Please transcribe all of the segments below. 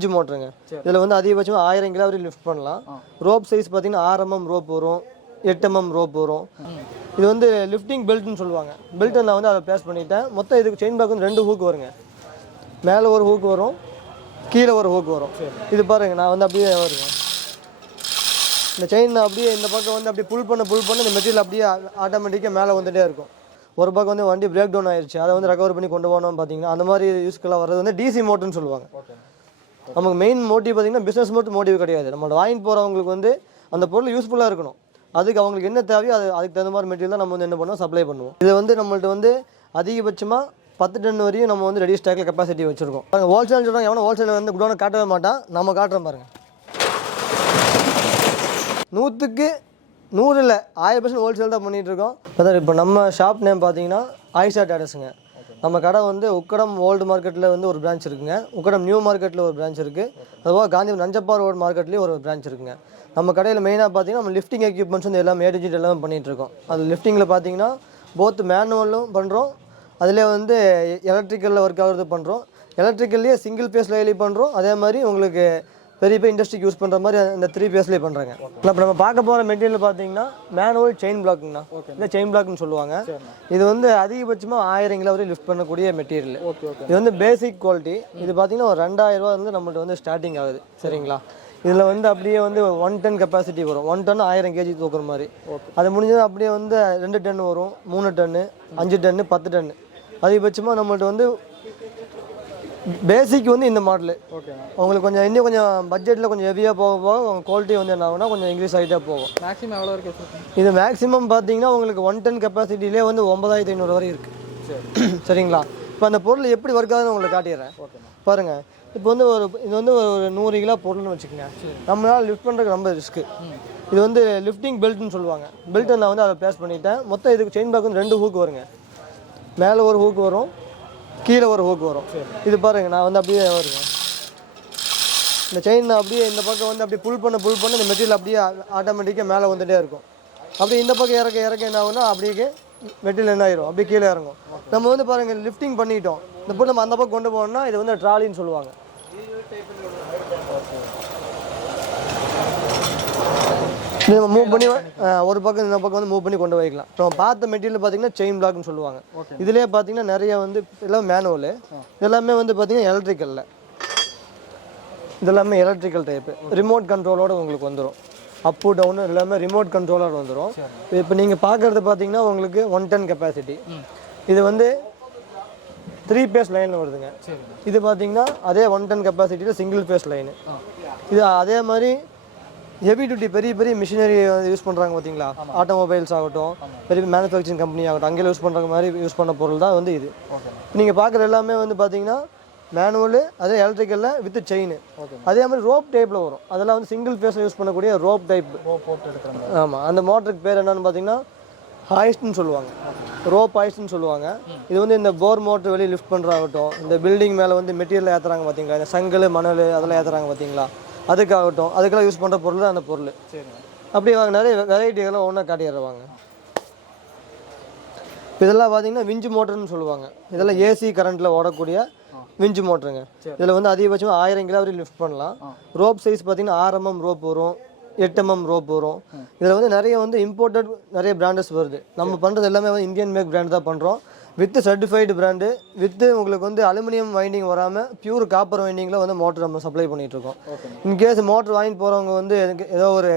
விஞ்சு மோட்டருங்க. இதில் வந்து அதிகபட்சமாக 1000 கிலோ வரை லிஃப்ட் பண்ணலாம். ரோப் சைஸ் பார்த்தீங்கன்னா 6 mm ரோப் வரும், 8 mm ரோப் வரும். இது வந்து லிஃப்டிங் பெல்ட்னு சொல்லுவாங்க. பெல்ட்டை நான் வந்து அதை பேஸ் பண்ணிட்டேன். மொத்தம் இதுக்கு செயின் பேக் வந்து 2 ஹூக் வருங்க. மேலே ஒரு ஹூக் வரும், கீழே ஒரு ஹூக் வரும். இது பாருங்க, நான் வந்து அப்படியே வருங்க. இந்த செயின் அப்படியே இந்த பக்கம் வந்து அப்படியே புல் பண்ண இந்த மெட்டீரியல் அப்படியே ஆட்டோமேட்டிக்காக மேலே வந்துகிட்டே இருக்கும். ஒரு பக்கம் வந்து வண்டி பிரேக் டவுன் ஆயிடுச்சு, அதை வந்து ரெக்கவர் பண்ணி கொண்டு போகணும் பார்த்தீங்கன்னா அந்த மாதிரி யூஸ்க்கெல்லாம் வர்றது வந்து டிசி மோட்டர்னு சொல்லுவாங்க. நமக்கு மெயின் மோட்டிவ் பார்த்தீங்கன்னா பிஸ்னஸ் மட்டும் மோட்டிவ் கிடையாது. நம்மளோட வாங்கிட்டு போகிறவங்களுக்கு வந்து அந்த பொருள் யூஸ்ஃபுல்லாக இருக்கணும். அதுக்கு அவங்களுக்கு என்ன தேவையோ அதுக்கு தகுந்த மாதிரி மெட்டீரியல் தான் நம்ம வந்து என்ன பண்ணுவோம், சப்ளை பண்ணுவோம். இது வந்து நம்மள்ட்ட வந்து அதிகபட்சமாக 10 டன் வரையும் நம்ம வந்து ரெடி ஸ்டாக்கில் கெப்பாசிட்டி வச்சுருக்கோம். ஹோல்சேல் சொல்கிறாங்க, எவனோ ஹோல்சேல் வந்து குடோனை காட்டவே மாட்டான். நம்ம காட்டுறோம் பாருங்கள். 100க்கு 100 இல்லை, 1000% ஹோல்சேல் தான் பண்ணிகிட்டு இருக்கோம். அதான் இப்போ நம்ம ஷாப் நேம் பார்த்தீங்கன்னா ஆயிஷா டேட்டஸுங்க. நம்ம கடை வந்து உக்கடம் ஓல்டு மார்க்கெட்டில் வந்து ஒரு பிரான்ச் இருக்குங்க, உக்கடம் நியூ மார்க்கெட்டில் ஒரு பிரான்ச் இருக்குது, அதுபோக காந்தி நஞ்சப்பார் ரோடு மார்க்கெட்லேயும் ஒரு பிரான்ச் இருக்குங்க. நம்ம கடையில் மெயினாக பார்த்தீங்கன்னா நம்ம லிஃப்டிங் எக்யூப்மெண்ட்ஸ் வந்து எல்லாம் ஏடிஜிட் எல்லாமே பண்ணிகிட்டு இருக்கோம். அது லிஃப்டிங்கில் பார்த்தீங்கன்னா போத் மேனுவலும் பண்ணுறோம், அதிலே வந்து எலக்ட்ரிக்கலில் ஒர்க் ஆகிறது பண்ணுறோம், எலக்ட்ரிக்கல்லையே சிங்கிள் ஃபேஸ் லைலி பண்ணுறோம், அதே மாதிரி உங்களுக்கு பெரிய இண்டஸ்ட்ரிக்கு யூஸ் பண்ணுற மாதிரி இந்த 3 ஃபேஸ்லேயே பண்ணுறாங்க. இப்போ நம்ம பார்க்க போகிற மெட்டீரியல் பார்த்தீங்கன்னா மேனுவல் செயின் பிளாக்குங்கண்ணா, இல்லை செயின் பிளாக்னு சொல்லுவாங்க. இது வந்து அதிகபட்சமாக 1000 கிலோ வரை லிஃப்ட் பண்ணக்கூடிய மெட்டீரியல். இது வந்து பேசிக் குவாலிட்டி. இது பார்த்தீங்கன்னா ஒரு 2000 ரூபா வந்து நம்மள்ட்ட வந்து ஸ்டார்டிங் ஆகுது. சரிங்களா? இதில் வந்து அப்படியே வந்து 1 டன் கெப்பாசிட்டி வரும். 1 டன் 1000 kg தூக்குற மாதிரி. அது முடிஞ்சது அப்படியே வந்து 2 டன் வரும், 3 டன்னு, 5 டன்னு, 10 டன்னு. அதிகபட்சமாக நம்மள்ட்ட வந்து பேசிக் வந்து இந்த மாடலு. உங்களுக்கு கொஞ்சம் இன்னும் கொஞ்சம் பட்ஜெட்டில் கொஞ்சம் ஹெவியாக போக குவாலிட்டி வந்து என்ன ஆகுனா கொஞ்சம் இன்க்ரீஸ் ஆகிட்டே போகும். மேக்ஸிமம் எவ்வளோ வரைக்கும்? இது மேக்ஸிமம் பார்த்தீங்கன்னா உங்களுக்கு 1 டன் கெப்பாசிட்டிலே வந்து 9500 வரை இருக்குது. சரிங்களா? இப்போ அந்த பொருள் எப்படி ஒர்க் ஆகுதுன்னு உங்களுக்கு காட்டிடுறேன் பாருங்கள். இப்போ வந்து இது வந்து ஒரு 100 கிலோ பொருள்னு வச்சுக்கோங்க. நம்மளால் லிஃப்ட் பண்ணுறதுக்கு ரொம்ப ரிஸ்க்கு. இது வந்து லிஃப்டிங் பெல்ட்னு சொல்லுவாங்க. பெல்ட்டை நான் வந்து அதை பேஸ் பண்ணிட்டேன். மொத்தம் இதுக்கு செயின் பேக் வந்து 2 ஹூக் வருங்க. மேலே ஒரு ஹூக் வரும், கீழே ஒரு ஹூக் வரும். இது பாருங்கள், நான் வந்து அப்படியே வருங்க. இந்த செயின் அப்படியே இந்த பக்கம் வந்து அப்படியே புல் பண்ண இந்த மெட்டீரியல் அப்படியே ஆட்டோமேட்டிக்காக மேலே வந்துகிட்டே இருக்கும். அப்படியே இந்த பக்கம் இறக்க என்ன ஆகுனா அப்படியே மெட்டீரியல் என்ன ஆயிரும், அப்படியே கீழே இறங்கும். நம்ம வந்து பாருங்கள் லிஃப்டிங் பண்ணிட்டோம். இந்த பொருள் நம்ம அந்த பக்கம் கொண்டு போனோம்னா இது வந்து ட்ராலின்னு சொல்லுவாங்க. இது நம்ம மூவ் பண்ணி ஒரு பக்கம் இந்த பக்கம் வந்து மூவ் பண்ணி கொண்டு வைக்கலாம். இப்போ நம்ம பார்த்த மெட்டீரியல் பார்த்தீங்கன்னா செயின் பிளாக்னு சொல்லுவாங்க. இதுலேயே பார்த்தீங்கன்னா நிறைய வந்து எல்லாம் மேனுவலு, இதெல்லாமே வந்து பார்த்தீங்கன்னா எலக்ட்ரிக்கலில், இதெல்லாமே எலக்ட்ரிக்கல் டைப்பு. ரிமோட் கண்ட்ரோலோடு உங்களுக்கு வந்துடும். அப்பு டவுனு எல்லாமே ரிமோட் கண்ட்ரோலோடு வந்துடும். இப்போ நீங்கள் பார்க்குறது பார்த்தீங்கன்னா உங்களுக்கு 1 டன் கெப்பாசிட்டி. இது வந்து 3 ஃபேஸ் லைனில் வருதுங்க. இது பார்த்தீங்கன்னா அதே 1 டன் கெப்பாசிட்டியில் சிங்கிள் ஃபேஸ் லைனு. இது அதே மாதிரி ஹெவி டியூட்டி பெரிய மிஷினரி யூஸ் பண்ணுறாங்க பார்த்தீங்களா, ஆட்டோமொபைல்ஸ் ஆகட்டும், பெரிய மேனுஃபேக்சரிங் கம்பெனி ஆகட்டும், அங்கே யூஸ் பண்ணுற மாதிரி யூஸ் பண்ண பொருள் தான் வந்து இது. நீங்கள் பார்க்குற எல்லாமே வந்து பார்த்தீங்கன்னா மேனுவலு, அதே எலக்ட்ரிக்கலில் வித் செயின். அதே மாதிரி ரோப் டைப்பில் வரும். அதெல்லாம் வந்து சிங்கிள் ஃபேஸில் யூஸ் பண்ணக்கூடிய ரோப் டைப். ஆமாம், அந்த மோட்டருக்கு பேர் என்னன்னு பார்த்தீங்கன்னா ஹாய்ஸ்ட்னு சொல்லுவாங்க, ரோப் ஹாய்ஸ்ட்னு சொல்லுவாங்க. இது வந்து இந்த போர் மோட்டர் வெளியே லிஃப்ட் பண்ணுறாகட்டும், இந்த பில்டிங் மேலே வந்து மெட்டீரியல் ஏற்றுறாங்க பார்த்தீங்களா, இந்த செங்கல் மணல் அதெல்லாம் ஏற்றுறாங்க பார்த்தீங்களா, அதுக்காகட்டும், அதுக்கெல்லாம் யூஸ் பண்ணுற பொருள் தான் அந்த பொருள். அப்படி வாங்க நிறைய வெரைட்டிகள்லாம் ஒன்றா காட்டிடுவாங்க. இதெல்லாம் பார்த்தீங்கன்னா விஞ்சு மோட்டர்னு சொல்லுவாங்க. இதெல்லாம் ஏசி கரண்ட்டில் ஓடக்கூடிய விஞ்சு மோட்டருங்க. இதில் வந்து அதிகபட்சமாக 1000 கிலோ வரை லிஃப்ட் பண்ணலாம். ரோப் சைஸ் பார்த்தீங்கன்னா 6 mm ரோப் வரும், 8 mm ரோப் வரும். இதில் வந்து நிறைய வந்து இம்போர்ட்டட் நிறைய பிராண்டஸ் வருது. நம்ம பண்ணுறது எல்லாமே வந்து இந்தியன் மேக் பிராண்ட் தான் பண்ணுறோம். வித் சர்டிஃபைடு பிராண்டு, வித்து உங்களுக்கு வந்து அலுமினியம் வைண்டிங் வராமல் பியூர் காப்பர் வைண்டிங்கில் வந்து மோட்டர் நம்ம சப்ளை பண்ணிகிட்ருக்கோம். இன்கேஸ் மோட்டர் வாங்கிட்டு போகிறவங்க வந்து எனக்கு ஏதோ ஒரு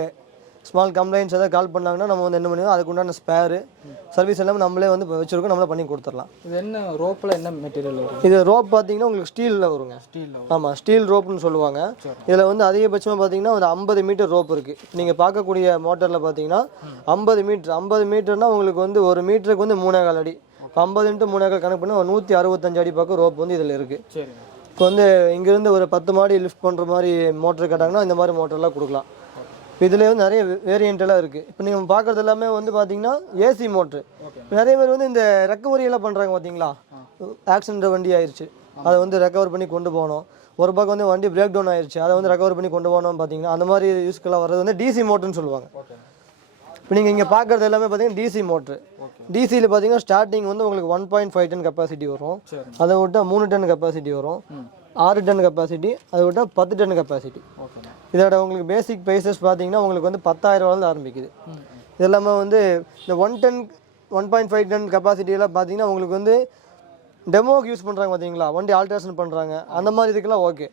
ஸ்மால் கம்ப்ளைண்ட்ஸ் ஏதாவது கால் பண்ணாங்கன்னா நம்ம வந்து என்ன பண்ணுவோம், அதுக்கு உண்டான ஸ்பேரு சர்வீஸ் எல்லாமே நம்மளே வந்து வச்சுருக்கோம், நம்மளே பண்ணி கொடுத்துடலாம். இது என்ன ரோப்பில் என்ன மெட்டீரியல் வரும்? இது ரோப் பார்த்தீங்கன்னா உங்களுக்கு ஸ்டீலில் வருங்க. ஆமாம், ஸ்டீல் ரோப்னு சொல்லுவாங்க. இதில் வந்து அதிகபட்சமாக பார்த்தீங்கன்னா ஒரு 50 மீட்டர் ரோப் இருக்குது. நீங்கள் பார்க்கக்கூடிய மோட்டரில் பார்த்தீங்கன்னா 50 மீட்டர்னால் உங்களுக்கு வந்து ஒரு மீட்டருக்கு வந்து 3.25 அடி. 50 × 3.25 கணக்கு பண்ணி ஒரு 165 அடி பக்கம் ரோப் வந்து இதில் இருக்குது. இப்போ வந்து இங்கேருந்து ஒரு 10 மாடி லிஃப்ட் பண்ணுற மாதிரி மோட்டர் கேட்டாங்கன்னா இந்த மாதிரி மோட்டர்லாம் கொடுக்கலாம். இதில் வந்து நிறைய வேரியண்ட்டெல்லாம் இருக்குது. இப்போ நீங்கள் பார்க்குறது எல்லாமே வந்து பார்த்தீங்கன்னா ஏசி மோட்ரு. நிறைய பேர் வந்து இந்த ரெக்கவரியெல்லாம் பண்ணுறாங்க பார்த்தீங்களா, ஆக்சிடென்ட் வண்டி ஆயிடுச்சு, அதை வந்து ரெக்கவர் பண்ணி கொண்டு போகணும். ஒரு பக்கம் வந்து வண்டி பிரேக் டவுன் ஆயிடுச்சு, அதை வந்து ரெக்கவர் பண்ணி கொண்டு போகணும்னு பார்த்தீங்கன்னா அந்த மாதிரி யூஸ்க்கெல்லாம் வர்றது வந்து டிசி மோட்டர்னு சொல்லுவாங்க. இப்போ நீங்கள் இங்கே பார்க்குறது எல்லாமே பார்த்தீங்கன்னா டிசி மோட்ரு. டிசியில் பார்த்தீங்கன்னா ஸ்டார்டிங் வந்து உங்களுக்கு 1.5 டன் கெப்பாசிட்டி வரும். அதை விட்டால் 3 டன் கெப்பாசிட்டி வரும். 6 டன் கெப்பாசிட்டி, அதை விட்டால் 10 டன் கெப்பாசிட்டி. ஓகேண்ணா. இதோட உங்களுக்கு பேசிக் ப்ரைஸஸ் பார்த்தீங்கன்னா உங்களுக்கு வந்து 10,000 ஆரம்பிக்குது. இது எல்லாமே வந்து இந்த 1 டன் 1.5 டன் கெப்பாசிட்டியெல்லாம் பார்த்தீங்கன்னா உங்களுக்கு வந்து டெமோவுக்கு யூஸ் பண்ணுறாங்க பார்த்தீங்களா, வண்டி ஆல்ட்ரேஷன் பண்ணுறாங்க, அந்த மாதிரி இதுக்கெல்லாம் ஓகே.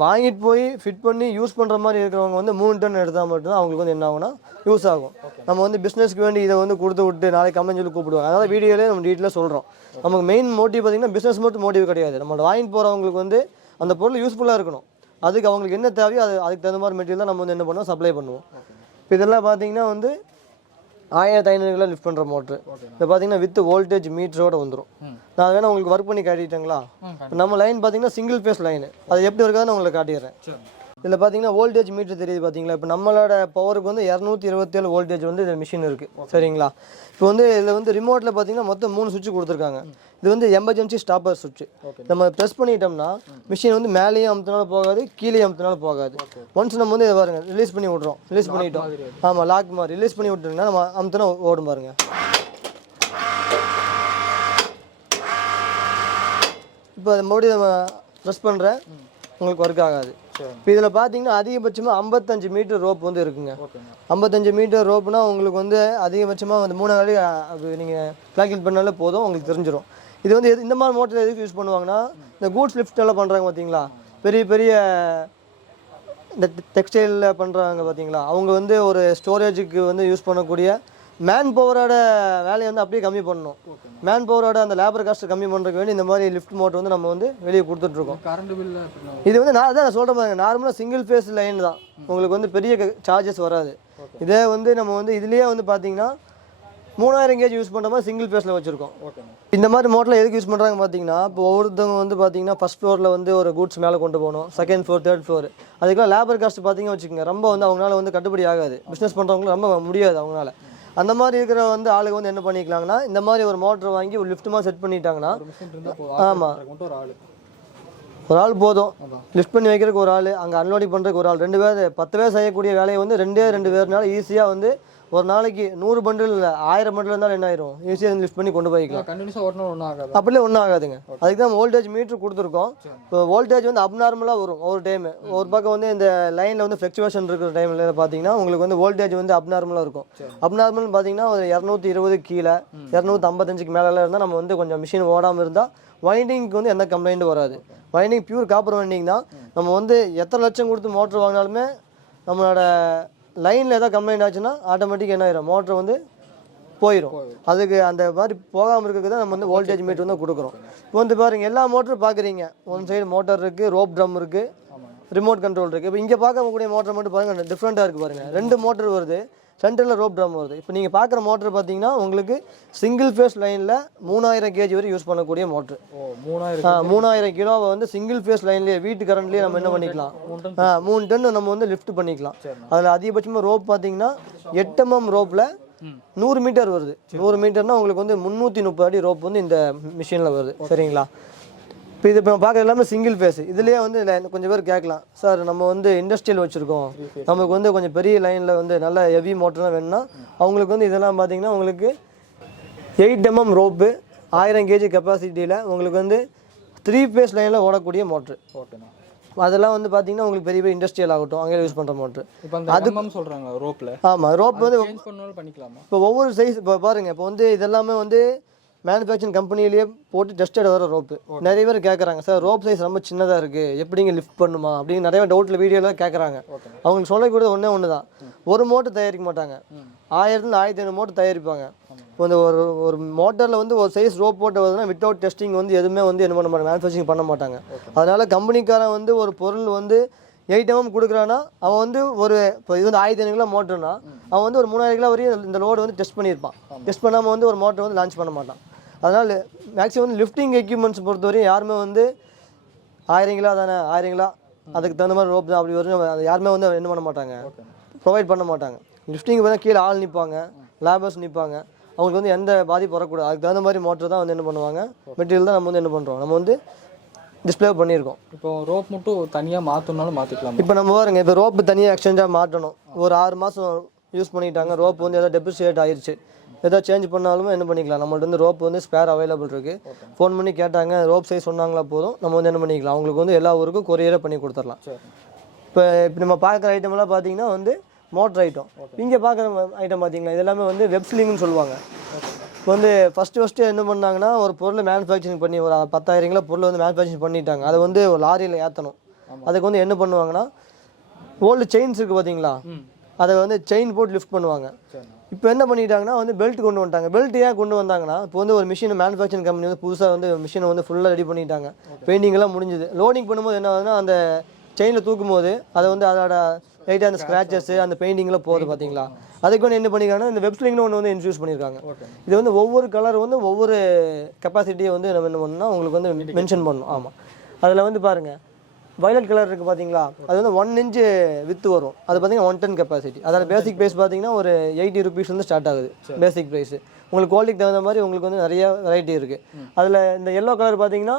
வாங்கிட்டு போய் ஃபிட் பண்ணி யூஸ் பண்ணுற மாதிரி இருக்கிறவங்க வந்து 3 டன் எடுத்தால் மட்டும்தான் அவங்களுக்கு வந்து என்ன ஆகும்னா யூஸ் ஆகும். நம்ம வந்து பிஸ்னஸ்க்கு வேண்டி இதை வந்து கொடுத்து விட்டு நாளைக்கு கம்மின்னு சொல்லி கூப்பிடுவாங்க. அதனால் வீடியோலேயே நம்ம டீட்டெயிலாக சொல்கிறோம். நமக்கு மெயின் மோட்டிவ் பார்த்தீங்கன்னா பிஸ்னஸ் மட்டும் மோட்டிவ் கிடையாது. நம்மளோட வாங்கிட்டு போகிறவங்களுக்கு வந்து அந்த பொருள் யூஸ்ஃபுல்லாக இருக்கணும். அதுக்கு அவங்களுக்கு என்ன தேவையோ அதுக்கு தகுந்த மாதிரி மெட்டீரியல் தான் நம்ம வந்து என்ன பண்ணுவோம், சப்ளை பண்ணுவோம். இப்போ இதெல்லாம் பார்த்தீங்கன்னா வந்து 1500 கிலோ லிஃப்ட் பண்ணுற மோட்ரு. இதை பார்த்தீங்கன்னா வித் வோல்டேஜ் மீட்டரோட வந்துடும். நான் வேணா உங்களுக்கு ஒர்க் பண்ணி காட்டிட்டேங்களா. நம்ம லைன் பார்த்தீங்கன்னா சிங்கிள் ஃபேஸ் லைனு, அது எப்படி இருக்காதுன்னு உங்களுக்கு காட்டிடுறேன். இதில் பார்த்தீங்கன்னா வோல்டேஜ் மீட்டர் தெரியுது பார்த்தீங்களா. இப்போ நம்மளோட பவருக்கு வந்து 227 வோல்டேஜ் வந்து இந்த மிஷின் இருக்குது, சரிங்களா. இப்போ வந்து இதில் வந்து ரிமோட்டில் பார்த்தீங்கன்னா மொத்தம் 3 சுவிட்ச் கொடுத்துருக்காங்க. இது வந்து எமர்ஜென்சி ஸ்டாப்பர் சுவிட்ச். நம்ம ப்ரெஸ் பண்ணிட்டோம்னா மிஷின் வந்து மேலேயும் அமுத்தினாலும் போகாது, கீழே அமுத்தினாலும் போகாது. ஒன்ஸ் நம்ம வந்து இதை பாருங்க ரிலீஸ் பண்ணி விட்றோம், ரிலீஸ் பண்ணிட்டோம். ஆமாம், லாக் மாதிரி ரிலீஸ் பண்ணி விட்டுருங்கன்னா நம்ம அமுத்தினா ஓடும் பாருங்க. இப்போ அதை மறுபடியும் நம்ம ப்ரெஸ் பண்ணுறேன், உங்களுக்கு ஒர்க் ஆகாது. இப்போ இதில் பார்த்தீங்கன்னா அதிகபட்சமாக 55 மீட்டர் ரோப் வந்து இருக்குங்க. 55 மீட்டர் ரோப்னா உங்களுக்கு வந்து அதிகபட்சமாக வந்து 3 நாளைக்கு அது நீங்கள் கால்குலேட் பண்ணாலே போதும், உங்களுக்கு தெரிஞ்சிடும். இது வந்து இந்த மாதிரி மோட்டர் எதுக்கு யூஸ் பண்ணுவாங்கன்னா, இந்த கூட்ஸ் லிஃப்ட் எல்லாம் பண்ணுறாங்க பார்த்தீங்களா, பெரிய பெரிய இந்த டெக்ஸ்டைலில் பண்ணுறாங்க பார்த்தீங்களா, அவங்க வந்து ஒரு ஸ்டோரேஜுக்கு வந்து யூஸ் பண்ணக்கூடிய மேன் பவரோட வேலையை வந்து அப்படியே கம்மி பண்ணணும். மேன் பவரோட அந்த லேபர் காஸ்ட் கம்மி பண்ணுறதுக்கு வேண்டி இந்த மாதிரி லிஃப்ட் மோட்டர் வந்து நம்ம வந்து வெளியே கொடுத்துட்ருக்கோம். கரண்ட் பில் இது வந்து நான் அதான் சொல்கிறேன் பாருங்க, நார்மலாக சிங்கிள் ஃபேஸ் லைன் தான், உங்களுக்கு வந்து பெரிய சார்ஜஸ் வராது. இதே வந்து நம்ம வந்து இதுலேயே வந்து பார்த்தீங்கன்னா 3000 கேஜ் யூஸ் பண்ணுற மாதிரி சிங்கிள் ஃபேஸில் வச்சுருக்கோம். இந்த மாதிரி மோட்டரில் எதுக்கு யூஸ் பண்ணுறாங்க பார்த்தீங்கன்னா, இப்போ ஒவ்வொருத்தவங்க வந்து பார்த்தீங்கன்னா ஃபஸ்ட் ஃப்ளோரில் வந்து ஒரு கூட்ஸ் மேலே கொண்டு போகணும், செகண்ட் ஃப்ளோர், தேர்ட் ஃப்ளோர், அதுக்கெல்லாம் லேபர் காஸ்ட் பார்த்தீங்கன்னா வச்சுக்கோங்க ரொம்ப வந்து அவங்களால வந்து கட்டுப்படி ஆகாது. பிஸ்னஸ் பண்ணுறவங்களும் ரொம்ப முடியாது அவங்களால. அந்த மாதிரி இருக்கிற வந்து ஆளுங்க வந்து என்ன பண்ணிக்கலாங்கன்னா, இந்த மாதிரி ஒரு மோட்டர் வாங்கி ஒரு லிஃப்ட் மாதிரி செட் பண்ணிட்டாங்கன்னா, ஆமாம் ஒரு ஆள் போதும், லிஃப்ட் பண்ணி வைக்கிறதுக்கு ஒரு ஆள், அங்கே அன்லோடிங் பண்ணுறதுக்கு ஒரு ஆள், 2 பேர் 10 பேர் செய்யக்கூடிய வேலையை வந்து 2 பேர்னால ஈஸியாக வந்து ஒரு நாளைக்கு 100 பண்டில் இல்லை 1000 பண்டில் இருந்தாலும் என்ன ஆயிரும், ஈஸியாக லிஃப்ட் பண்ணி கொண்டு போய்க்கலாம். அப்படியே ஒன்றும் ஆகாதுங்க. அதுக்கு தான் வோல்டேஜ் மீட்டர் கொடுத்துருக்கோம். இப்போ வோல்டேஜ் வந்து அப்நார்மலாக வரும் ஒரு டைம். ஒரு பக்கம் வந்து இந்த லைனில் வந்து ஃப்ளக்சுவேஷன் இருக்கிற டைமில் பார்த்தீங்கன்னா உங்களுக்கு வந்து வோல்டேஜ் வந்து அப்நார்மலாக இருக்கும். அப்நார்மல்னு பார்த்தீங்கன்னா ஒரு 220 கீழே 255க்கு மேலே இருந்தால் நம்ம வந்து கொஞ்சம் மிஷின் ஓடாமல் இருந்தால் வைண்டிங்க்கு வந்து எந்த கம்ப்ளைண்ட்டும் வராது. வைண்டிங் பியூர் காப்பர் வைண்டிங் தான். நம்ம வந்து எத்தனை லட்சம் கொடுத்து மோட்டர் வாங்கினாலுமே நம்மளோட லைனில் ஏதாவது கம்ப்ளைண்ட் ஆச்சுன்னா ஆட்டோமேட்டிக் என்ன ஆயிரும், மோட்டர் வந்து போயிடும். அதுக்கு அந்த மாதிரி போகாமல் இருக்கிறது தான் நம்ம வந்து வோல்டேஜ் மீட்டர் வந்து கொடுக்குறோம். இப்போ வந்து பாருங்கள் எல்லா மோட்டரும் பார்க்குறீங்க, ஒன் சைடு மோட்டர் இருக்குது, ரோப் ட்ரம் இருக்குது, ரிமோட் கண்ட்ரோல் இருக்குது. இப்போ இங்கே பார்க்கக்கூடிய மோட்டர் மட்டும் பாருங்கள் டிஃப்ரெண்ட்டாக இருக்குது பாருங்கள். 2 மோட்டர் வருது, சென்டரில் ரோப் ட்ரம் வருது. இப்போ நீங்கள் பார்க்குற மோட்டர் பார்த்தீங்கன்னா உங்களுக்கு சிங்கிள் ஃபேஸ் லைனில் 3000 கேஜி வரை யூஸ் பண்ணக்கூடிய மோட்ரு. 3000 கிலோவை வந்து சிங்கிள் ஃபேஸ் லைன்லேயே வீட்டு கரண்ட்லேயே நம்ம என்ன பண்ணிக்கலாம், 3 டன் நம்ம வந்து லிஃப்ட் பண்ணிக்கலாம். அதில் அதிகபட்சமாக ரோப் பார்த்தீங்கன்னா 8 mm ரோப்பில் 100 மீட்டர் வருது. 100 மீட்டர்னால் உங்களுக்கு வந்து 330 அடி ரோப் வந்து இந்த மிஷினில் வருது, சரிங்களா. இப்போ இது இப்போ பார்க்குற எல்லாமே சிங்கிள் ஃபேஸ். இதுலேயே வந்து கொஞ்சம் பேர் கேட்கலாம், சார் நம்ம வந்து இண்டஸ்ட்ரியல் வச்சுருக்கோம், நமக்கு வந்து கொஞ்சம் பெரிய லைனில் வந்து நல்ல ஹெவி மோட்டர்லாம் வேணும்னா அவங்களுக்கு வந்து இதெல்லாம் பார்த்தீங்கன்னா உங்களுக்கு 8 mm ரோப்பு 1000 கேஜி கெப்பாசிட்டியில் உங்களுக்கு வந்து 3 ஃபேஸ் லைனில் ஓடக்கூடிய மோட்ரு. அதெல்லாம் வந்து பார்த்தீங்கன்னா உங்களுக்கு பெரிய பெரிய இண்டஸ்ட்ரியல் ஆகட்டும் அங்கே யூஸ் பண்ணுற மோட்ரு. அது சொல்கிறாங்க ரோப்பில். ஆமாம், ரோப் வந்து பண்ணிக்கலாமா. இப்போ ஒவ்வொரு சைஸ் இப்போ பாருங்கள், இப்போ வந்து இதெல்லாமே வந்து மேனுஃபேக்சரிங் கம்பெனிலேயே போட்டு டெஸ்டட் வர ரோப்பு. நிறைய பேர் கேட்குறாங்க, சார் ரோப் சைஸ் ரொம்ப சின்னதாக இருக்குது, எப்படிங்க லிஃப்ட் பண்ணுமா அப்படின்னு நிறைய டவுட்டில் வீடியோலாம் கேட்குறாங்க. அவங்களுக்கு சொல்லக்கூடியது ஒன்று தான், ஒரு மோட்டர் தயாரிக்க மாட்டாங்க, 1000 to 1500 மோட்டர் தயாரிப்பாங்க. இப்போ இந்த ஒரு மோட்டரில் வந்து ஒரு சைஸ் ரோப் போட்டு வருதுன்னா வித்தவுட் டெஸ்டிங் வந்து எதுவுமே வந்து என்ன பண்ண மாட்டாங்க, மேனுஃபேக்சரிங் பண்ண மாட்டாங்க. அதனால் கம்பெனிக்காரன் வந்து ஒரு பொருள் வந்து 8 mm கொடுக்குறான்னா அவன் வந்து ஒரு இப்போ இது வந்து 1500 கிலோ மோட்டர்னா அவன் வந்து ஒரு 3000 கிலோ வரையும் இந்த லோடு வந்து டெஸ்ட் பண்ணியிருப்பான். டெஸ்ட் பண்ணாமல் வந்து ஒரு மோட்டர் வந்து லான்ச் பண்ண மாட்டான். அதனால் மேக்ஸிமம் வந்து லிஃப்டிங் எக்யூப்மெண்ட்ஸ் பொறுத்தவரையும் யாருமே வந்து 1000 கிலோ தானே 1000 கிலோ அதுக்கு தகுந்த மாதிரி ரோப் தான் அப்படி வரும் யாருமே வந்து என்ன பண்ண மாட்டாங்க, ப்ரொவைட் பண்ண மாட்டாங்க. லிஃப்டிங் பார்த்தா கீழே ஆள் நிற்பாங்க, லேபர்ஸ் நிற்பாங்க, அவங்களுக்கு வந்து எந்த பாதிப்பு வரக்கூடாது. அதுக்கு தகுந்த மாதிரி மோட்டர் தான் வந்து என்ன பண்ணுவாங்க, மெட்டீரியல் தான் நம்ம வந்து என்ன பண்ணுறோம், நம்ம வந்து டிஸ்பிளே பண்ணியிருக்கோம். இப்போ ரோப் மட்டும் தனியாக மாற்றணும்னாலும் மாற்றிக்கலாம். இப்போ நம்ம பாருங்க, இப்போ ரோப்பு தனியாக எக்ஸ்சேஞ்சாக மாட்டணும், ஒரு 6 மாதம் யூஸ் பண்ணிட்டாங்க, ரோப் வந்து ஏதாவது டெப்ரிசியேட் ஆயிடுச்சு, ஏதாவது சேஞ்ச் பண்ணாலும் என்ன பண்ணிக்கலாம், நம்மள்ட்ட வந்து ரோப் வந்து ஸ்பேர் அவைலபிள் இருக்குது. ஃபோன் பண்ணி கேட்டாங்க, ரோப் சைஸ் சொன்னாங்களா போதும், நம்ம வந்து என்ன பண்ணிக்கலாம், அவங்களுக்கு வந்து எல்லா ஊருக்கும் கொரியரே பண்ணி கொடுத்துடலாம். இப்போ நம்ம பார்க்குற ஐட்டம்லாம் பார்த்தீங்கன்னா வந்து மோட்டர் ஐட்டம். இங்கே பார்க்குற ஐட்டம் பார்த்தீங்களா, இது எல்லாமே வந்து வெப் ஸ்லிங்னு சொல்லுவாங்க. இப்போ வந்து ஃபஸ்ட்டு என்ன பண்ணாங்கன்னா, ஒரு பொருளை மேனுஃபேக்சரிங் பண்ணி ஒரு 10,000 கிலோ பொருளை வந்து மேனுஃபேக்சரிங் பண்ணிட்டாங்க. அதை வந்து ஒரு லாரியில் ஏற்றணும். அதுக்கு வந்து என்ன பண்ணுவாங்கன்னா, ஓல்டு செயின்ஸ் இருக்குது பார்த்தீங்களா, அதை வந்து செயின் போட்டு லிஃப்ட் பண்ணுவாங்க. இப்போ என்ன பண்ணிட்டாங்கன்னா வந்து பெல்ட் கொண்டு வந்துட்டாங்க. பெல்ட் ஏன் கொண்டு வந்தாங்கன்னா, இப்போ வந்து ஒரு மிஷின் மேனுஃபேக்சரிங் கம்பெனி வந்து புதுசாக வந்து மிஷினை வந்து ஃபுல்லாக ரெடி பண்ணிட்டாங்க, பெயிண்டிங் எல்லாம் முடிஞ்சுது. லோடிங் பண்ணும்போது என்ன ஆகுதுன்னா, அந்த செயினில் தூக்கும் போது அதை வந்து அதோட லைட்டாக அந்த ஸ்க்ராச்சஸ் அந்த பெயிண்டிங்லாம் போகுது பார்த்தீங்களா. அதுக்கு வந்து என்ன பண்ணியிருக்காங்கன்னா, இந்த வெப்ஸ்லிங்னு ஒன்று வந்து இன்ட்ரடியூஸ் பண்ணியிருக்காங்க. இது வந்து ஒவ்வொரு கலர் வந்து ஒவ்வொரு கெப்பாசிட்டியை வந்து நம்ம என்ன பண்ணணும்னா உங்களுக்கு வந்து மென்ஷன் பண்ணணும். ஆமாம், அதில் வந்து பாருங்கள், வயலட் கலர் இருக்குது பார்த்தீங்களா, அது வந்து 1 இன்ச்சு வித்து வரும். அது பார்த்தீங்கன்னா 110 கெப்பாசிட்டி. அதில் பேசிக் ப்ரைஸ் பார்த்தீங்கன்னா ஒரு 80 ருபீஸ் வந்து ஸ்டார்ட் ஆகுது பேசிக் ப்ரைஸு. உங்களுக்கு குவாலிட்டிக்கு தகுந்த மாதிரி உங்களுக்கு வந்து நிறைய வெரைட்டி இருக்குது. அதில் இந்த எல்லோ கலர் பார்த்தீங்கன்னா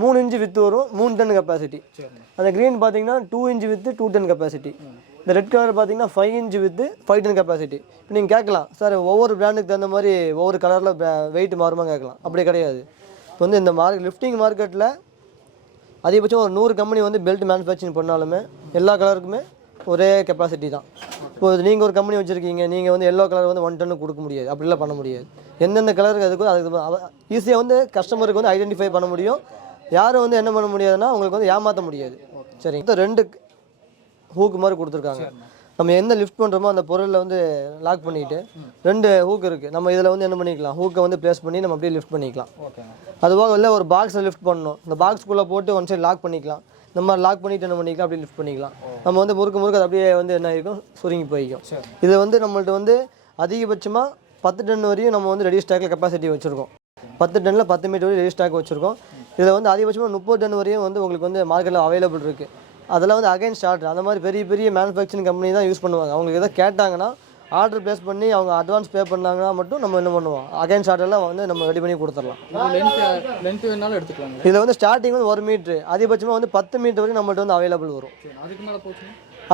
3 இன்ச்சு வித்து வரும், 310 கெப்பாசிட்டி. அந்த க்ரீன் பார்த்தீங்கன்னா 2 இன்ச்சு வித்து 210 கெப்பாசிட்டி. இந்த ரெட் கலர் பார்த்தீங்கன்னா 5 இன்ச்சு வித்து 510 கெப்பாசிட்டி. இப்போ நீங்கள் கேட்கலாம், சார் ஒவ்வொரு பிராண்டுக்கு தகுந்த மாதிரி ஒவ்வொரு கலரில் வெயிட் மாறுமா கேட்கலாம். அப்படி கிடையாது. இப்போ வந்து இந்த லிஃப்டிங் மார்க்கெட்டில் அதிகபட்சம் ஒரு 100 கம்பெனி வந்து பெல்ட் மேனுஃபேக்சரிங் பண்ணாலுமே எல்லா கலருக்குமே ஒரே கெப்பாசிட்டி தான். இப்போ நீங்கள் ஒரு கம்பெனி வச்சுருக்கீங்க, நீங்கள் வந்து எல்லோ கலர் வந்து 1 டன்னு கொடுக்க முடியாது, அப்படிலாம் பண்ண முடியாது. எந்தெந்த கலருக்கு அதுக்கு ஈஸியாக வந்து கஸ்டமருக்கு வந்து ஐடென்டிஃபை பண்ண முடியும். யாரும் வந்து என்ன பண்ண முடியாதுன்னா உங்களுக்கு வந்து ஏமாற்ற முடியாது. சரிங்க, 2 ஹூக்கு மாதிரி கொடுத்துருக்காங்க. நம்ம எந்த லிஃப்ட் பண்ணுறோமோ அந்த பொருளில் வந்து லாக் பண்ணிவிட்டு 2 ஹூக் இருக்குது. நம்ம இதில் வந்து என்ன பண்ணிக்கலாம், ஹூக்கை வந்து ப்ளேஸ் பண்ணி நம்ம அப்படியே லிஃப்ட் பண்ணிக்கலாம். அதுவாக இல்லை ஒரு பாக்ஸில் லிஃப்ட் பண்ணணும், இந்த பாக்ஸ்குள்ளே போட்டு ஒன் சைடு லாக் பண்ணிக்கலாம். இந்த மாதிரி லாக் பண்ணிவிட்டு என்ன பண்ணிக்கலாம், அப்படியே லிஃப்ட் பண்ணிக்கலாம். நம்ம வந்து முறுக்க அது அப்படியே வந்து என்ன ஆகிருக்கும், சுருங்கி போய்க்கும். இது வந்து நம்மள்ட்ட வந்து அதிகபட்சமாக 10 டன் வரையும் நம்ம வந்து ரெடி ஸ்டாக்கில் கெப்பாசிட்டி வச்சுருக்கோம். 10 டன்னில் 10 மீட்டர் வரையும் ரெடி ஸ்டாக் வச்சுருக்கோம். இதில் வந்து அதிகபட்சமாக 30 டன் வரையும் வந்து உங்களுக்கு வந்து மார்க்கெட்டில் அவைலபிள் இருக்குது. அதெல்லாம் வந்து அகைன்ஸ்ட் ஆர்டர், அந்த மாதிரி பெரிய பெரிய மேனுஃபேக்சரிங் கம்பெனி தான் யூஸ் பண்ணுவாங்க. அவங்களுக்கு எதாவது கேட்டாங்கன்னா ஆர்டர் ப்ளேஸ் பண்ணி அவங்க அட்வான்ஸ் பே பண்ணாங்கன்னா மட்டும் நம்ம என்ன பண்ணுவோம், அகைன்ஸ்ட் ஆர்டர்லாம் வந்து நம்ம ரெடி பண்ணி கொடுத்துடலாம். லென்த் வேணாலும் எடுத்துக்கலாம். இதில் வந்து ஸ்டார்டிங் வந்து 1 மீட்ரு, அதிகபட்சமாக வந்து 10 மீட்டர் வரைக்கும் நம்மள்ட்ட வந்து அவைலபிள் வரும்.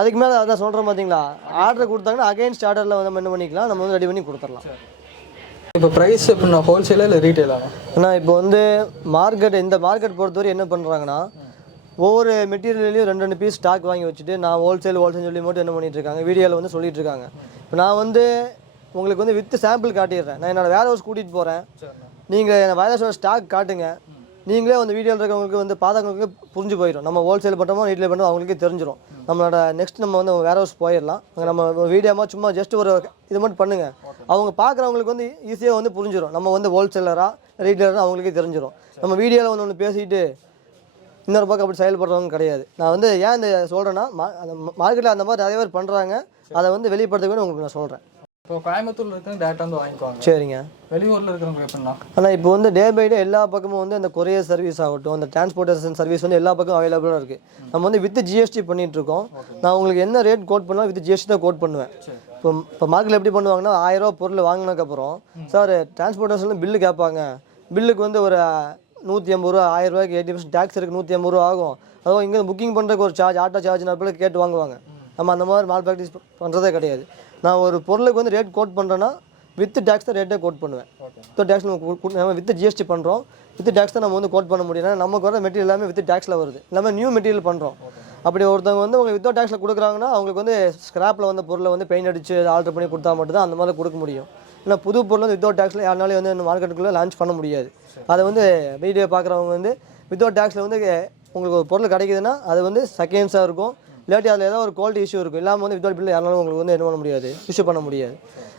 அதுக்கு மேலே அதான் சொல்கிறோம் பார்த்தீங்களா, ஆர்டர் கொடுத்தாங்கன்னா அகைன்ஸ்ட் ஆர்டரில் நம்ம என்ன பண்ணிக்கலாம், நம்ம வந்து ரெடி பண்ணி கொடுத்துடலாம். இப்போ ப்ரைஸ் எப்படின்னா ஹோல்சேலாக இல்லை ரீட்டெயிலாக? ஏன்னா இப்போ வந்து இந்த மார்க்கெட் பொறுத்தவரை என்ன பண்ணுறாங்கன்னா, ஒவ்வொரு மெட்டீரியல்லையும் 2 பீஸ் ஸ்டாக் வாங்கி வச்சுட்டு நான் ஹோல்சேல் சொல்லி மட்டும் என்ன பண்ணிட்டு இருக்காங்க, வீடியோவில் வந்து சொல்லிட்டு இருக்காங்க. இப்போ நான் வந்து உங்களுக்கு வந்து வித் சாம்பிள் காட்டிடுறேன். நான் என்னோடய வேர் ஹவுஸ் கூட்டிகிட்டு போகிறேன், நீங்கள் என் வேர் ஹவுஸோட ஸ்டாக் காட்டுங்க, நீங்களே வந்து வீடியோவில் இருக்கவங்களுக்கு வந்து பார்த்தவங்களுக்கு புரிஞ்சு போயிடும். நம்ம ஹோல்சேல் பண்ணுறோமோ ரீட்டெயில் பண்ணுறோம் அவங்களுக்கே தெரிஞ்சிடும். நம்மளோட நெக்ஸ்ட் நம்ம வந்து வேர் ஹவுஸ் போயிடலாம். அங்கே நம்ம வீடியோமா சும்மா ஜஸ்ட் ஒரு இது மட்டும் பண்ணுங்கள், அவங்க பார்க்குறவங்களுக்கு வந்து ஈஸியாக வந்து புரிஞ்சிடும் நம்ம வந்து ஹோல்சேலராக ரீட்டெயிலராக அவங்களுக்கே தெரிஞ்சிடும். நம்ம வீடியோவில் வந்து ஒன்று பேசிட்டு இன்னொரு பக்கம் அப்படி செயல்படுறவங்க கிடையாது. நான் வந்து ஏன் இந்த சொல்கிறேன்னா, மார்க்கெட்டில் அந்த மாதிரி நிறைய பேர் பண்ணுறாங்க, அதை வந்து வெளிப்படுத்தவே உங்களுக்கு நான் சொல்கிறேன். இப்போ கோயம்புத்தூரில் இருக்கிற டேட்டா வந்து வாங்கிக்குவாங்க. சரிங்க. வெளியூரில் இருக்கிறவங்க எப்படின்னா, ஆனால் இப்போ வந்து டே பை டே எல்லா பக்கமும் வந்து அந்த கொரியர் சர்வீஸ் ஆகட்டும், அந்த டிரான்ஸ்போர்ட்டேஷன் சர்வீஸ் வந்து எல்லா பக்கமும் அவைலபிளாக இருக்குது. நம்ம வந்து வித் ஜிஎஸ்டி பண்ணிகிட்ருக்கோம். நான் உங்களுக்கு என்ன ரேட் கோட் பண்ணாலும் வித் ஜிஎஸ்டி தான் கோட் பண்ணுவேன். இப்போ மார்க்கெட்டில் எப்படி பண்ணுவாங்கன்னா, 1000 ரூபா பொருள் வாங்கினதுக்கப்புறம் சார் டிரான்ஸ்போர்ட்டேஷனில் பில்லு கேட்பாங்க. பில்லுக்கு வந்து ஒரு 150 ரூபா, 1000 ரூபாய்க்கு 80% டேக்ஸ் இருக்குது, 150 ரூபா ஆகும். அதுவும் இங்கே புக்கிங் பண்ணுறதுக்கு ஒரு சார்ஜ், ஆட்டோ சார்ஜ் நிறைய கேட்டு வாங்குவாங்க. நம்ம அந்த மாதிரி மால் ப்ராக்டிஸ் பண்ணுறதே கிடையாது. நான் ஒரு பொருளுக்கு வந்து ரேட் கோட் பண்ணுறேன்னா வித் டேக்ஸ் தான் ரேட்டே கோட் பண்ணுவேன். வித் டேக்ஸ் நம்ம வித் ஜிஎஸ்டி பண்ணுறோம், வித் டேக்ஸ் தான் நம்ம வந்து கோட் பண்ண முடியும். ஏன்னா நமக்கு வர மெட்டீரியல் எல்லாமே வித் டேக்ஸில் வருது, எல்லாமே நியூ மெட்டீரியல் பண்ணுறோம். அப்படி ஒருத்தவங்க வந்து உங்களுக்கு வித்தவுட் டேக்ஸில் கொடுக்குறாங்கன்னா அவங்களுக்கு வந்து ஸ்க்ராப்பில் வந்து பொருளை வந்து பெயிண்ட் அடித்து ஆல்ட்ரு பண்ணி கொடுத்தா மட்டும் தான் அந்த மாதிரி கொடுக்க முடியும். ஏன்னா புது பொருள் வந்து வித்தவுட் டேக்ஸில் யாருனாலையும் வந்து இந்த மார்க்கெட்டுக்குள்ளே லான்ச் பண்ண முடியாது. அதை வந்து வீடியோ பார்க்குறவங்க வந்து வித்தவுட் டேக்ஸில் வந்து உங்களுக்கு ஒரு பொருள் கிடைக்குதுன்னா அது வந்து செகண்ட்ஸாக இருக்கும், இல்லாட்டி அதில் ஏதாவது ஒரு குவாலிட்டி இஷ்யூ இருக்கும். இல்லாமல் வந்து வித்தவுட் பில் யாருனாலும் உங்களுக்கு வந்து என்ன பண்ண முடியாது, இஷ்யூ பண்ண முடியாது.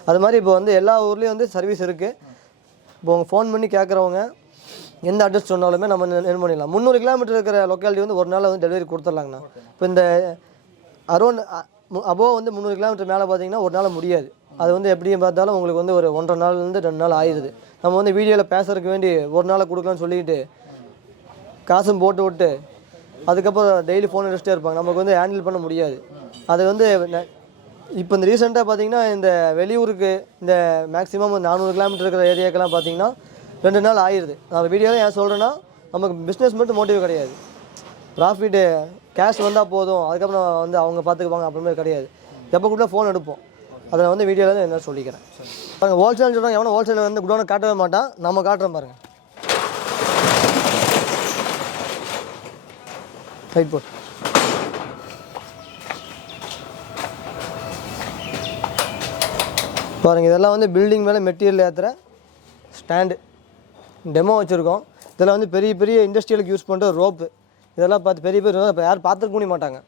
அது மாதிரி இப்போ வந்து எல்லா ஊர்லேயும் வந்து சர்வீஸ் இருக்குது. இப்போ உங்கள் ஃபோன் பண்ணி கேட்குறவங்க எந்த அட்ரஸ் சொன்னாலுமே நம்ம என்ன பண்ணிடலாம். 300 கிலோமீட்டர் இருக்கிற லொக்காலிட்டி வந்து ஒரு நாள் வந்து டெலிவரி கொடுத்துர்லாங்கண்ணா. இப்போ இந்த அரௌண்ட் அபோவ் வந்து 300 கிலோமீட்டர் மேலே பார்த்தீங்கன்னா ஒரு நாள் முடியாது. அது வந்து எப்படியும் பார்த்தாலும் உங்களுக்கு வந்து ஒரு 1.5 நாள்லேருந்து 2 நாள் ஆயிடுது. நம்ம வந்து வீடியோவில் பேசுறதுக்கு வேண்டி ஒரு நாள் கொடுக்கலான்னு சொல்லிட்டு காசும் போட்டு விட்டு அதுக்கப்புறம் டெய்லி ஃபோன் அடிச்சுட்டே இருப்பாங்க, நமக்கு வந்து ஹேண்டில் பண்ண முடியாது. அது வந்து இப்போ இந்த ரீசெண்டாக பார்த்தீங்கன்னா இந்த வெளியூருக்கு இந்த மேக்ஸிமம் 400 கிலோமீட்டர் இருக்கிற ஏரியாக்கெல்லாம் பார்த்தீங்கன்னா 2 நாள் ஆயிடுது. நான் வீடியோவில் ஏன் சொல்கிறேன்னா, நமக்கு பிஸ்னஸ் மட்டும் மோட்டிவ் கிடையாது, ப்ராஃபிட்டு கேஷ் வந்தால் போதும், அதுக்கப்புறம் வந்து அவங்க பார்த்துக்குவாங்க அப்புறமே கிடையாது. எப்போ கூட ஃபோன் எடுப்போம். அதை வந்து வீடியோவில் என்ன சொல்லிக்கிறேன் பாருங்கள். ஹோல்சேல்னு சொல்கிறாங்க, எவனும் ஹோல்சேலில் வந்து குடோனை காட்டவே மாட்டான், நம்ம காட்டுறோம் பாருங்கள். ரைட் போட் பாருங்கள். இதெல்லாம் வந்து பில்டிங் மேலே மெட்டீரியல் ஏற்றுற ஸ்டாண்டு டெமோ வச்சுருக்கோம். இதில் வந்து பெரிய பெரிய இண்டஸ்ட்ரியலுக்கு யூஸ் பண்ணுற ரோப்பு, இதெல்லாம் பார்த்து பெரிய பெரிய இப்போ யாரும் பார்த்துக்க மாட்டாங்க.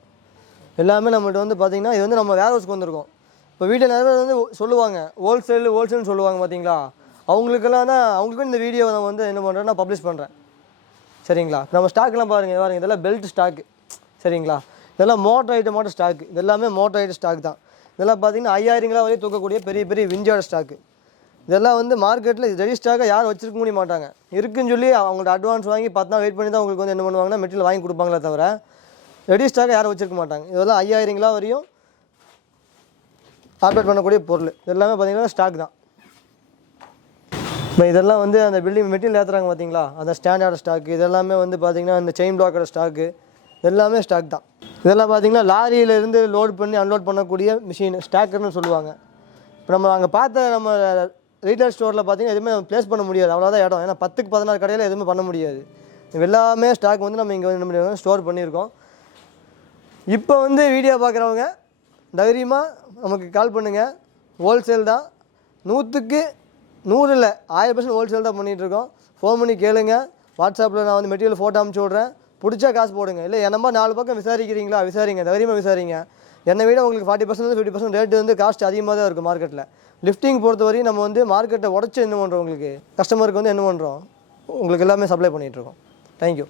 எல்லாமே நம்மள்ட்ட வந்து பார்த்திங்கன்னா இது வந்து நம்ம வேர் ஹவுஸ்க்கு வந்திருக்கோம். இப்போ வீட்டில் நிறைய பேர் வந்து சொல்லுவாங்க ஹோல்சேல்னு சொல்லுவாங்க பார்த்தீங்களா, அவங்களுக்கெல்லாம் தான் அவங்களுக்கும் இந்த வீடியோவை நம்ம வந்து என்ன பண்ணுறேன்னா பப்ளிஷ் பண்ணுறேன். சரிங்களா? நம்ம ஸ்டாக்லாம் பாருங்கள், இதெல்லாம் பெல்ட் ஸ்டாக்கு. சரிங்களா? இதெல்லாம் மோட்டர் ஐட்டமோட ஸ்டாக்கு, இதெல்லாமே மோட்டர் ஐட்டம் ஸ்டாக் தான். இதெல்லாம் பார்த்திங்கன்னா 5000 வரையும் தூக்கக்கூடிய பெரிய பெரிய விஞ்சோட ஸ்டாக்கு. இதெல்லாம் வந்து மார்க்கெட்டில் ரெடி ஸ்டாக்காக யாரும் வச்சிருக்க முடிய மாட்டாங்க. இருக்குன்னு சொல்லி அவங்கள்ட்ட அட்வான்ஸ் வாங்கி 10 நாள் வெயிட் பண்ணி தான் உங்களுக்கு வந்து என்ன பண்ணுவாங்கன்னா மெட்டீரியல் வாங்கி கொடுப்பாங்களே தவிர ரெடி ஸ்டாக்காக யாரும் வச்சிருக்க மாட்டாங்க. இதெல்லாம் 5000 வரையும் ஆப்ரேட் பண்ணக்கூடிய பொருள். இதெல்லாமே பார்த்திங்கன்னா ஸ்டாக் தான். இப்போ இதெல்லாம் வந்து அந்த பில்டிங் மெட்டீரியல் ஏற்றுறாங்க பார்த்தீங்களா, அந்த ஸ்டாண்டர்ட் ஸ்டாக்கு. இதெல்லாமே வந்து பார்த்திங்கன்னா அந்த செயின் பிளாக்கோட ஸ்டாக்கு, எல்லாமே ஸ்டாக் தான். இதெல்லாம் பார்த்திங்கன்னா லாரியிலேருந்து லோட் பண்ணி அன்லோட் பண்ணக்கூடிய மிஷின் ஸ்டாக்கர்னு சொல்லுவாங்க. இப்போ நம்ம அங்கே பார்த்த நம்ம ரீட்டைல் ஸ்டோரில் பார்த்திங்கன்னா எதுவுமே நம்ம ப்ளேஸ் பண்ண முடியாது, அவ்வளோதான் இடம். ஏன்னா 10க்கு 16 கடையில் எதுவுமே பண்ண முடியாது. எல்லாமே ஸ்டாக் வந்து நம்ம இங்கே வந்து ஸ்டோர் பண்ணியிருக்கோம். இப்போ வந்து வீடியோ பார்க்குறவங்க தைரியமாக நமக்கு கால் பண்ணுங்கள். ஹோல்சேல் தான், 100க்கு 100 இல்லை 1000% ஹோல்சேல் தான் பண்ணிகிட்ருக்கோம். ஃபோன் பண்ணி கேளுங்க. வாட்ஸ்அப்பில் நான் வந்து மெட்டீரியல் ஃபோட்டோ அனுப்பிச்சி விட்றேன், பிடிச்சா காசு போடுங்க. இல்லை என்னமா 4 பக்கம் விசாரிக்கிறீங்களா, விசாரிங்க, தைரியமாக விசாரிங்க. என்னை விட உங்களுக்கு 40% 50% ரேட்டு வந்து காஸ்ட் அதிகமாக தான் இருக்குது மார்க்கெட்டில். லிஃப்டிங் பொறுத்த வரையும் நம்ம வந்து மார்க்கெட்டை உடச்சி என்ன பண்ணுறோம், உங்களுக்கு கஸ்டமருக்கு வந்து என்ன பண்ணுறோம், உங்களுக்கு எல்லாமே சப்ளை பண்ணிகிட்ருக்கோம். தேங்க்யூ.